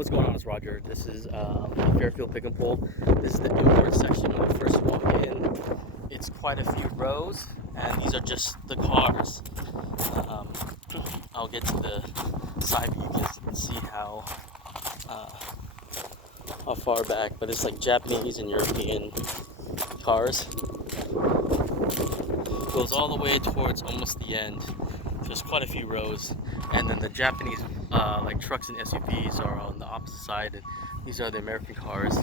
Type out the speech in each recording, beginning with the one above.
What's going on? It's Roger. This is the Fairfield pick and pull. This is the import section when we first walk in. It's quite a few rows, and these are just the cars. I'll get to the side view so you can see how far back, but it's like Japanese and European cars. Goes all the way towards almost the end. There's quite a few rows, and then the Japanese like trucks and SUVs are on the opposite side, and these are the American cars.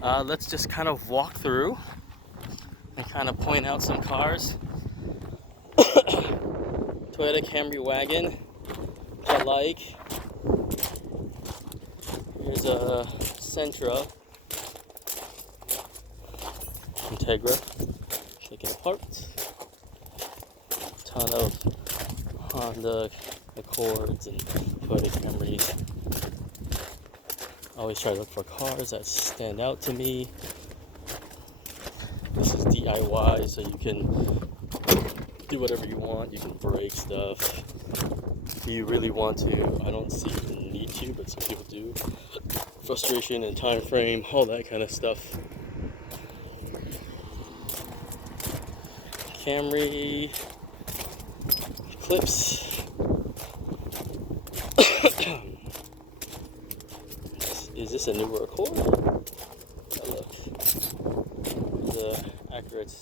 Let's just kind of walk through and kind of point out some cars. Toyota Camry wagon, I like. Here's a Sentra, Integra, taken apart. Ton of Honda Accords and Toyota Camrys. I always try to look for cars that stand out to me. This is DIY, so you can do whatever you want. You can break stuff if you really want to. I don't see the need to, but some people do. Frustration and time frame, all that kind of stuff. Camry, Clips. Is this a newer Accord? Oh, look. The accurate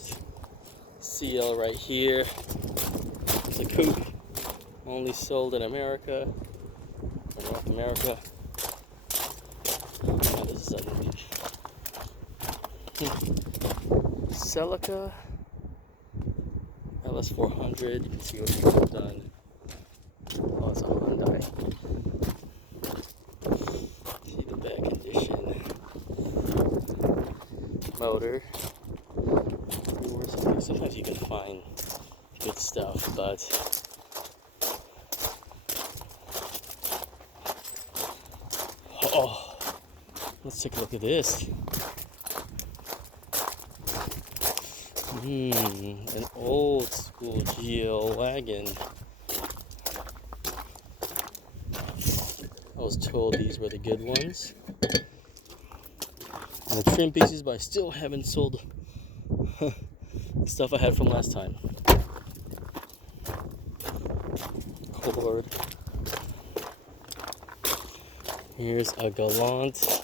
CL right here. It's a coupe, only sold in America, or North America. Oh, this is a Celica LS400. You can see what people have done. Oh, it's a Hyundai. See the back condition. Motor. Sometimes you can find good stuff, but oh, let's take a look at this. An old school GL wagon. I was told these were the good ones. And the trim pieces, but I still haven't sold the stuff I had from last time. Cord. Here's a Galant.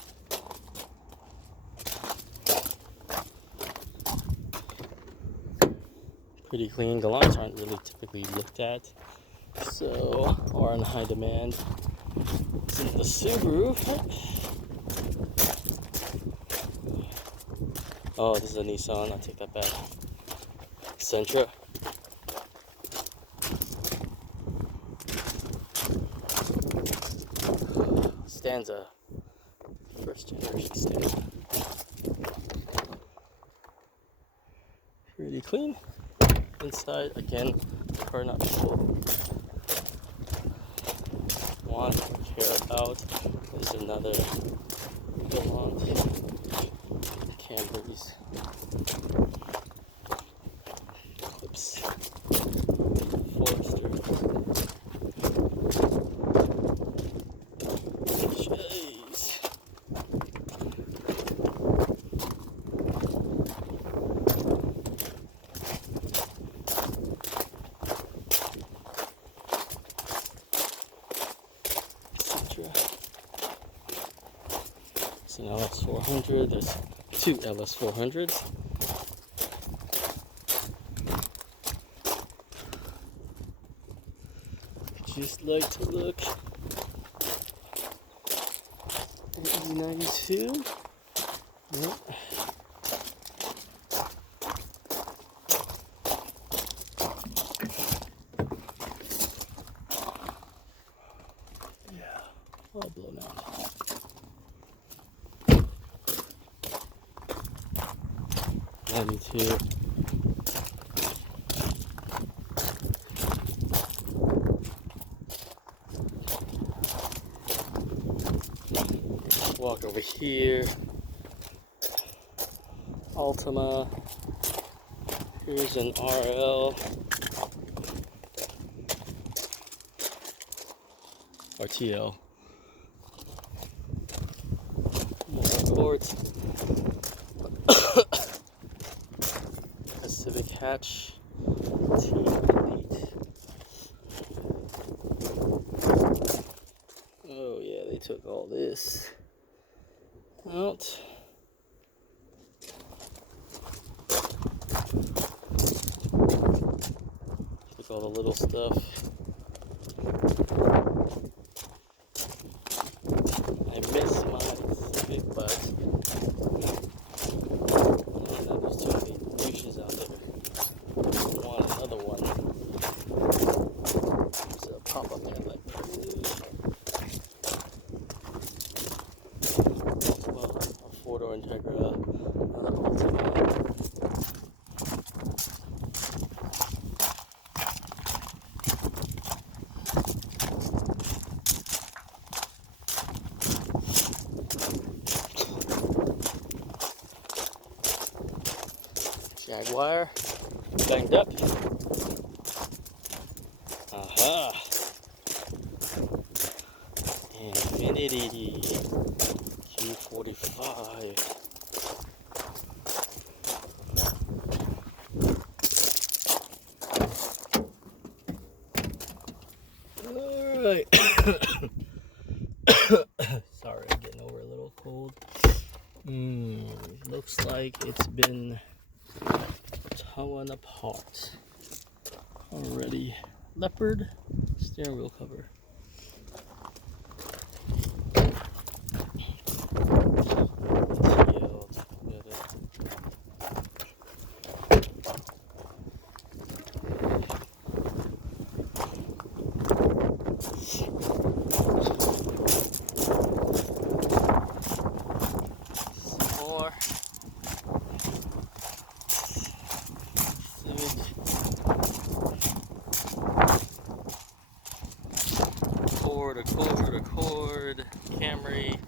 Pretty clean. Galants aren't really typically looked at, so are in high demand. It's in the Subaru. Oh, this is a Nissan. I'll take that back. Sentra. Stanza. First generation Stanza. Pretty clean. Inside, again, car not people want or care about. There's another Galant. Camrys. Clips. Foresters. Jeez. It's an LS400. There's two LS400s. Just like to look. 92. Yep. Yeah, all blown out. '92. Walk over here. Altima. Here's an RL. RTL. Sport, a Civic Hatch, Team Elite. Oh yeah, they took all this out. Took all the little stuff. I miss my Civic, but there's too many douches out there. I want another one. There's a pop-up headlight. Well, a four-door Integra, Ultima. Jaguar, banged up. Aha! Infinity Q45. Alright. Sorry, I'm getting over a little cold. Looks like it's been torn apart already. Leopard steering wheel cover. Some more. Accord, Camry.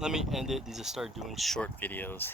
Let me end it and just start doing short videos.